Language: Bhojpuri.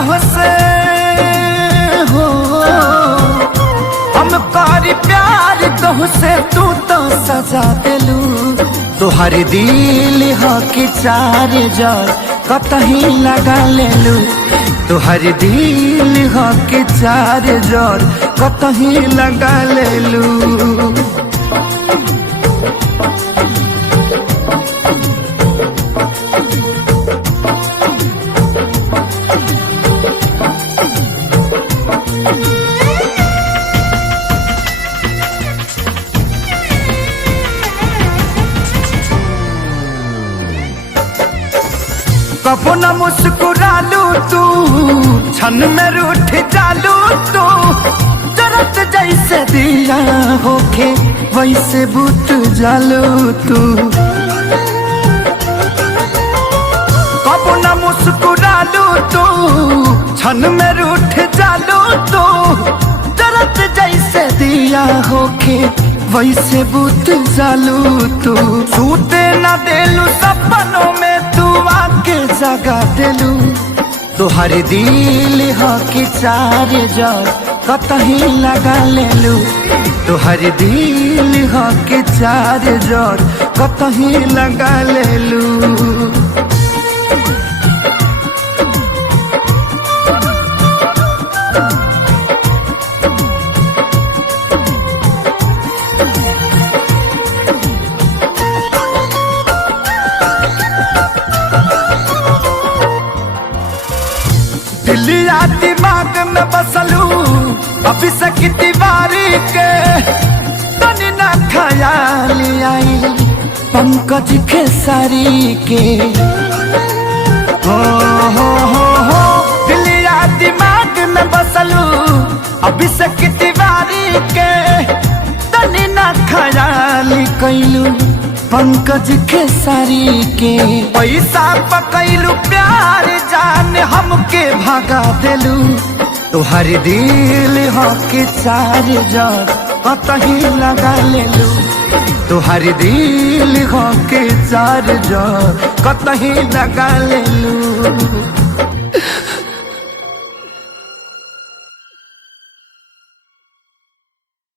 तोहसे हो, हम कारी प्यार तोहसे तू तो सजा दिलू। तुहार दिल हो कि चार जार कतही लगा लेलू। तुहार दिल हो कि चार जार कतही लगा लेलू। कबो न मुस्कुरालू तू, क्षण में रूठ जालू तू। जरत जैसे दिया होके वैसे बुत जालू तू। कबो न मुस्कुरालू तू, क्षण में रूठ जालू तू। जरत जैसे दिया होके वैसे बुत जालू तू। सूते न देलू सपनों में तू आके जगा दिलू। तुहार दिल हो कि चार जार कतही लगा लेलू। तुहार दिल हो कि चार जार कतही लगा लेलू। दिलिया दिमाग में बसलू अभी से दीवारी के। तनी ना ख्याल आई पंकज खेसारी के। हो दिलिया दिमाग में बसलू अभी से दीवारी के। तनी ना ख्याल कैलू पंकज खेसारी के। पैसा पकैलू प्यार जान हमके भगा दिलू। तुहार दिल हो कि चार जार कतही लगा लेलू। तुहार दिल हो कि चार जार कतही लगा लेलू।